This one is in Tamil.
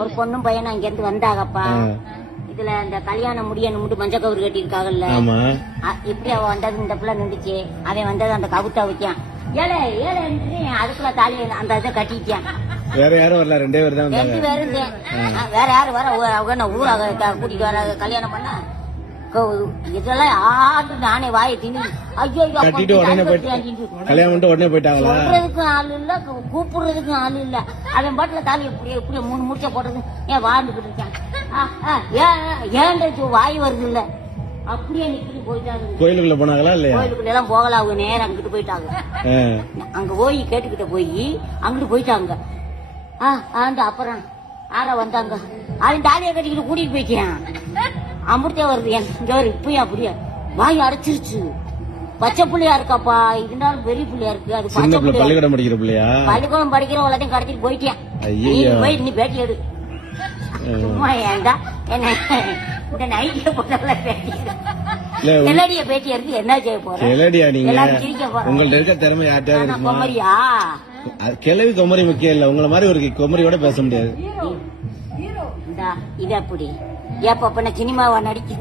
ஒரு பொண்ணும் பையனும் அங்க இருந்து வந்தாகப்பா. இதுல இந்த கல்யாணம் முடியணும் மஞ்சள் கவுரு கட்டிருக்காங்கல்ல, இப்படி அவ வந்தது இந்த பிள்ளை நின்றுச்சு. அவன் வந்தது அந்த கவுத்தா வைக்கான், ஏழை ஏழை அதுக்குள்ள தாலி அந்த இதை கட்டிட்டான். வேற யாரும் வரல, 2 பேர் தான். 2 பேரும் வேற யாரும் வர அவங்க ஊராக கூட்டிட்டு வர கல்யாணம் பண்ண இதெல்லாம் ஆட்டு நானே வாயை தின்னு ஐயோ கட்டிட்டு உடனே கல்யாணம் பண்ணிட்டு உடனே போயிட்டாங்களா? சொல்றதுக்கும் ஆள் இல்ல, கூப்பிடுறதுக்கும் ஆள் இல்ல. அவன் பாட்டுல தாலி எப்படி 3 முடிச்ச போட்டது ஏன் வாழ்ந்துகிட்டு இருக்கான். ஏன் வாய் வருது இல்ல, அப்படியே நிக்கிட்டு போயிட்டாங்க. கோயிலுக்குள்ள போனாங்களா இல்லையா? கோயிலுக்குள்ள எல்லாம் போகல, அவங்க நேரம் அங்கிட்டு போயிட்டாங்க. அங்க போய் கேட்டுக்கிட்ட போய் அங்கிட்டு போயிட்டாங்க. அப்புறம் ஆற வந்தாங்க, அவன் தாலியை கட்டிக்கிட்டு கூட்டிட்டு போயிட்டான். அமிர்தே வருது இங்க வரும் இப்பயும் அப்படியே வாய் அடைச்சிருச்சு. பச்சை புள்ளையா இருக்காப்பா, இருந்தாலும் பெரிய புள்ளையா இருக்கு. அது பள்ளிக்கூடம் படிக்கிற பிள்ளையா? பள்ளிக்கூடம் படிக்கிற எல்லாத்தையும் கடத்திட்டு போயிட்டேன். போய் நீ பேட்டி எடு சும்மா. ஏண்டா என்ன இந்த நைட்டிய போட்டால பேட்டி எல்லடிய பேட்டி எடுத்து என்ன செய்ய போறேன்? எல்லாரும் சிரிக்க போறேன். உங்கள்ட்ட இருக்க திறமை யார்ட்டாவது கொமரியா? கிளவி கொமரி முக்கியம் இல்ல, உங்களை மாதிரி ஒரு கொமரியோட பேச முடியாது. இது அப்படி ஏப்ப சினிமாவா நடிக்க